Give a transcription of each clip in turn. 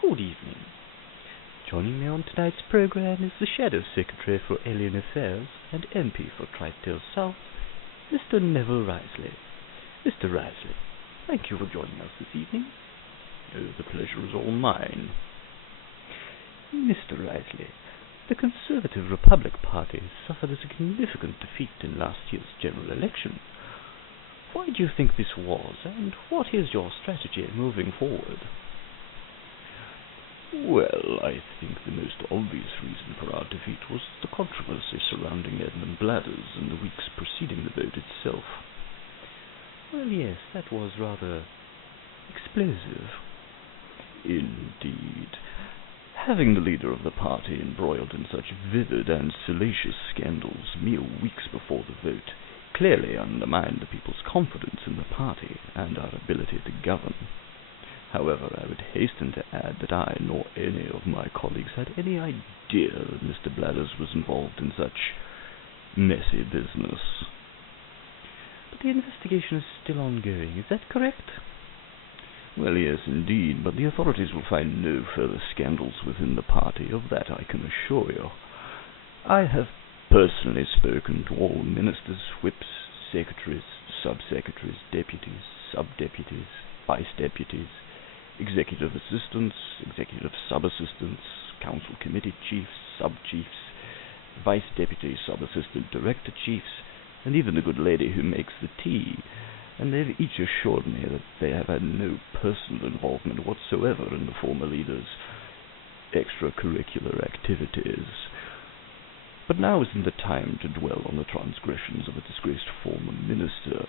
Good evening. Joining me on tonight's program is the Shadow Secretary for Alien Affairs and MP for Tritale South, Mr. Neville Risley. Mr. Risley, thank you for joining us this evening. The pleasure is all mine. Mr. Risley, the Conservative Republic Party suffered a significant defeat in last year's general election. Why do you think this was, and what is your strategy moving forward? Well, I think the most obvious reason for our defeat was the controversy surrounding Edmund Bladders in the weeks preceding the vote itself. Well, yes, that was rather explosive. Indeed. Having the leader of the party embroiled in such vivid and salacious scandals mere weeks before the vote clearly undermined the people's confidence in the party and our ability to govern. However, I would hasten to add that I nor any of my colleagues had any idea that Mr. Bladders was involved in such messy business. But the investigation is still ongoing, is that correct? Well, yes, indeed, but the authorities will find no further scandals within the party, of that I can assure you. I have personally spoken to all ministers, whips, secretaries, sub-secretaries, deputies, sub-deputies, vice-deputies, executive assistants, executive sub-assistants, council committee chiefs, sub-chiefs, vice-deputy sub-assistant director chiefs, and even the good lady who makes the tea, and they've each assured me that they have had no personal involvement whatsoever in the former leader's extracurricular activities. But now isn't the time to dwell on the transgressions of a disgraced former minister.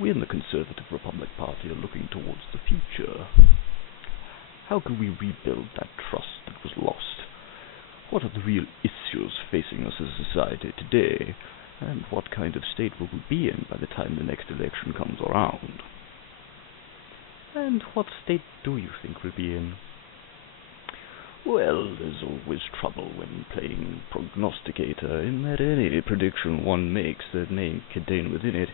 We in the Conservative Republic Party are looking towards the future. How can we rebuild that trust that was lost? What are the real issues facing us as a society today? And what kind of state will we be in by the time the next election comes around? And what state do you think we'll be in? Well, there's always trouble when playing prognosticator, in that any prediction one makes that may contain within it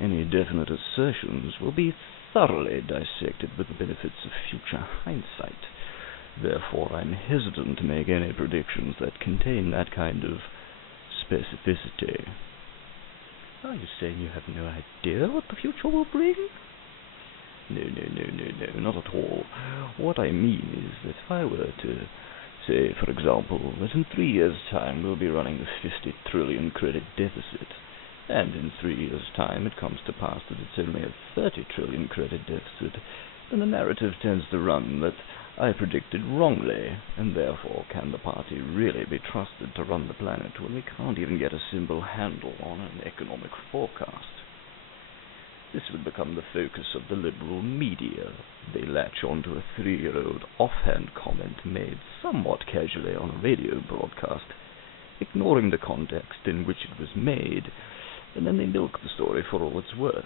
any definite assertions will be thoroughly dissected with the benefits of future hindsight. Therefore, I'm hesitant to make any predictions that contain that kind of specificity. Are you saying you have no idea what the future will bring? No, not at all. What I mean is that if I were to say, for example, that in 3 years' time we'll be running a 50 trillion credit deficit, and in 3 years' time it comes to pass that it's only a 30 trillion credit deficit, then the narrative tends to run that I predicted wrongly, and therefore can the party really be trusted to run the planet when we can't even get a simple handle on an economic forecast? This would become the focus of the liberal media. They latch on to a 3-year-old offhand comment made somewhat casually on a radio broadcast, ignoring the context in which it was made, and then they milk the story for all it's worth,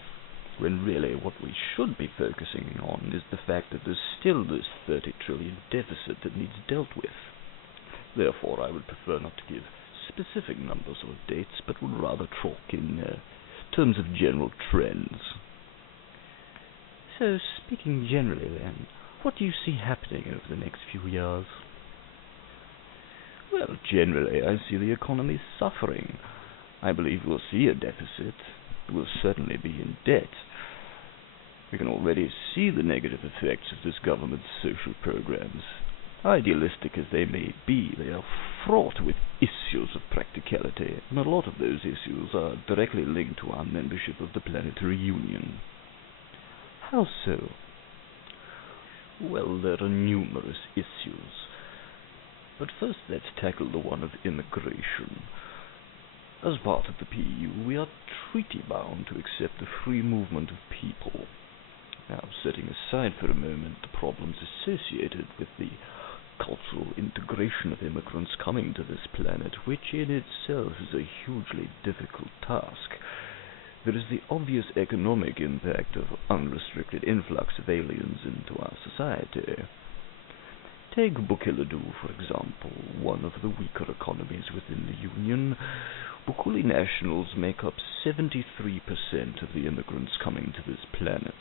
when really what we should be focusing on is the fact that there's still this 30 trillion deficit that needs dealt with. Therefore, I would prefer not to give specific numbers or dates, but would rather talk in terms of general trends. So, speaking generally then, what do you see happening over the next few years? Well, generally, I see the economy suffering. I believe we'll see a deficit. We'll certainly be in debt. We can already see the negative effects of this government's social programs. Idealistic as they may be, they are fraught with issues of practicality, and a lot of those issues are directly linked to our membership of the Planetary Union. How so? Well, there are numerous issues. But first let's tackle the one of immigration. As part of the PU, we are treaty-bound to accept the free movement of people. Now, setting aside for a moment the problems associated with the cultural integration of immigrants coming to this planet, which in itself is a hugely difficult task, there is the obvious economic impact of unrestricted influx of aliens into our society. Take Bukiladu, for example, one of the weaker economies within the Union. Bukuli nationals make up 73% of the immigrants coming to this planet.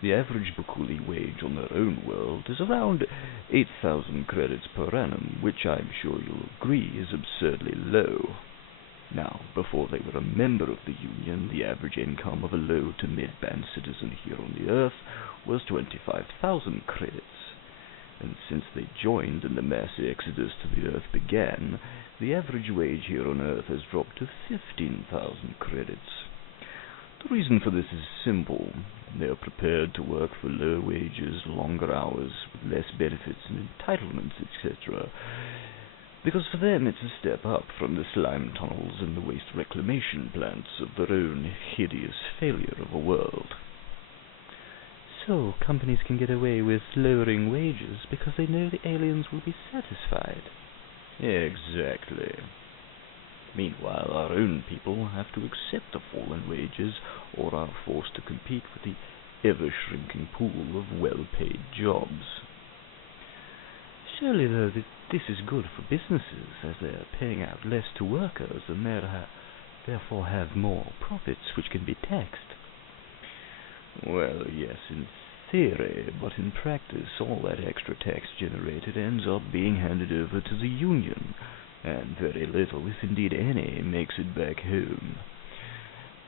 The average Bakuli wage on their own world is around 8,000 credits per annum, which I'm sure you'll agree is absurdly low. Now, before they were a member of the Union, the average income of a low to mid-band citizen here on the Earth was 25,000 credits. And since they joined and the mass exodus to the Earth began, the average wage here on Earth has dropped to 15,000 credits. The reason for this is simple. They are prepared to work for lower wages, longer hours, with less benefits and entitlements, etc., because for them it's a step up from the slime tunnels and the waste reclamation plants of their own hideous failure of a world. So companies can get away with lowering wages because they know the aliens will be satisfied. Exactly. Meanwhile, our own people have to accept the fallen wages or are forced to compete with the ever-shrinking pool of well-paid jobs. Surely, though, this is good for businesses, as they are paying out less to workers and therefore have more profits which can be taxed. Well, yes, in theory, but in practice all that extra tax generated ends up being handed over to the Union, and very little, if indeed any, makes it back home.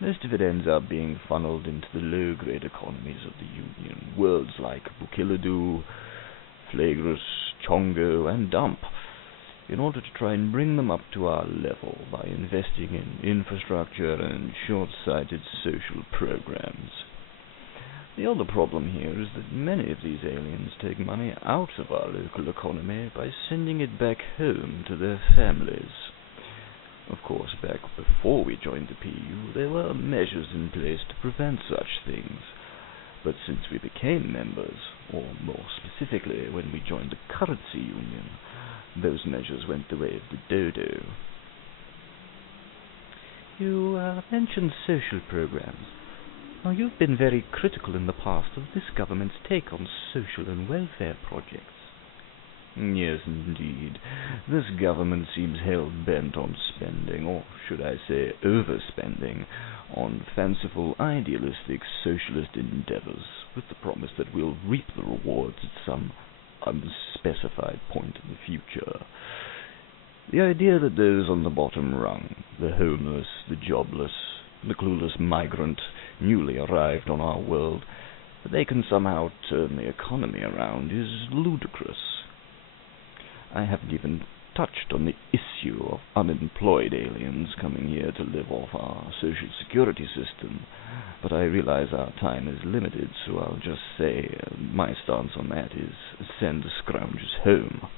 Most of it ends up being funneled into the low-grade economies of the Union, worlds like Bukiladu, Flagrus, Chongo, and Dump, in order to try and bring them up to our level by investing in infrastructure and short-sighted social programs. The other problem here is that many of these aliens take money out of our local economy by sending it back home to their families. Of course, back before we joined the PU, there were measures in place to prevent such things. But since we became members, or more specifically, when we joined the Currency Union, those measures went the way of the dodo. You mentioned social programs. Now, you've been very critical in the past of this government's take on social and welfare projects. Yes, indeed. This government seems hell-bent on spending, or should I say overspending, on fanciful, idealistic socialist endeavors, with the promise that we'll reap the rewards at some unspecified point in the future. The idea that those on the bottom rung, the homeless, the jobless, the clueless migrant, newly arrived on our world, that they can somehow turn the economy around is ludicrous. I haven't even touched on the issue of unemployed aliens coming here to live off our social security system, but I realize our time is limited, so I'll just say my stance on that is send the scroungers home.